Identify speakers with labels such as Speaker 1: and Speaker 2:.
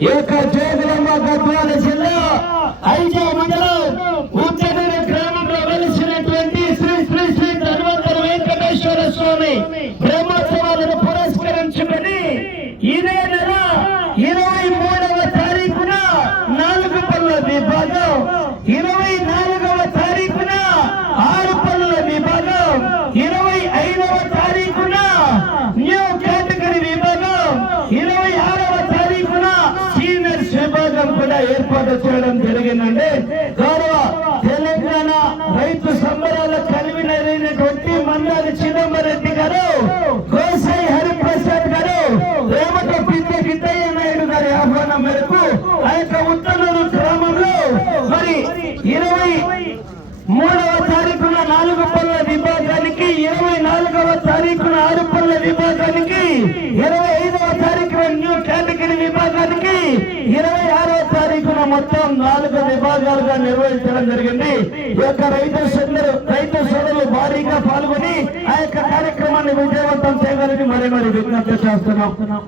Speaker 1: ఈ యొక్క జోగులమ్మ గద్వాల జిల్లా ఐజా మండలం ఉత్తగూరు గ్రామంలో వెలిసినటువంటి శ్రీ శ్రీ శ్రీ ధర్మధర వెంకటేశ్వర స్వామి బ్రహ్మోత్సవాలను పురస్కరించుకుని ఇదే నెల ఇరవై మూడవ తారీఖున నాలుగు పనుల విభాగం ఇరవై నాలుగవ తారీఖున ఆరు పనుల విభాగం ఇరవై ఐదవ తారీఖున న్యూ కేటగిరీ విభాగం ఇరవై ఆరవ తారీఖున సీనియర్స్ విభాగం కూడా ఏర్పాటు చేయడం జరిగిందండి. గౌరవ తెలంగాణ రైతు సంబరాల కన్వీనర్ అయినటువంటి మందారి చిదంబరెడ్డి గారు గోసాయి హరిప్రసాద్ గారు రేమట పిత్త గిద్దయ్య నాయుడు గారి ఆహ్వానం మేరకు ఆ యొక్క ఉత్తనూరు గ్రామంలో మరి ఇరవై మూడవ తారీఖున నాలుగు పనుల విభాగానికి ఇరవై నాలుగవ తారీఖున ఆరు పనుల విభాగానికి ఇరవై మొత్తం నాలుగు విభాగాలుగా నిర్వహించడం జరిగింది. ఈ యొక్క రైతు సోదరు రైతు సోదరులు భారీగా పాల్గొని ఆ యొక్క కార్యక్రమాన్ని విజయవంతం చేయడానికి మరి మరి విజ్ఞప్తి చేస్తున్నాం.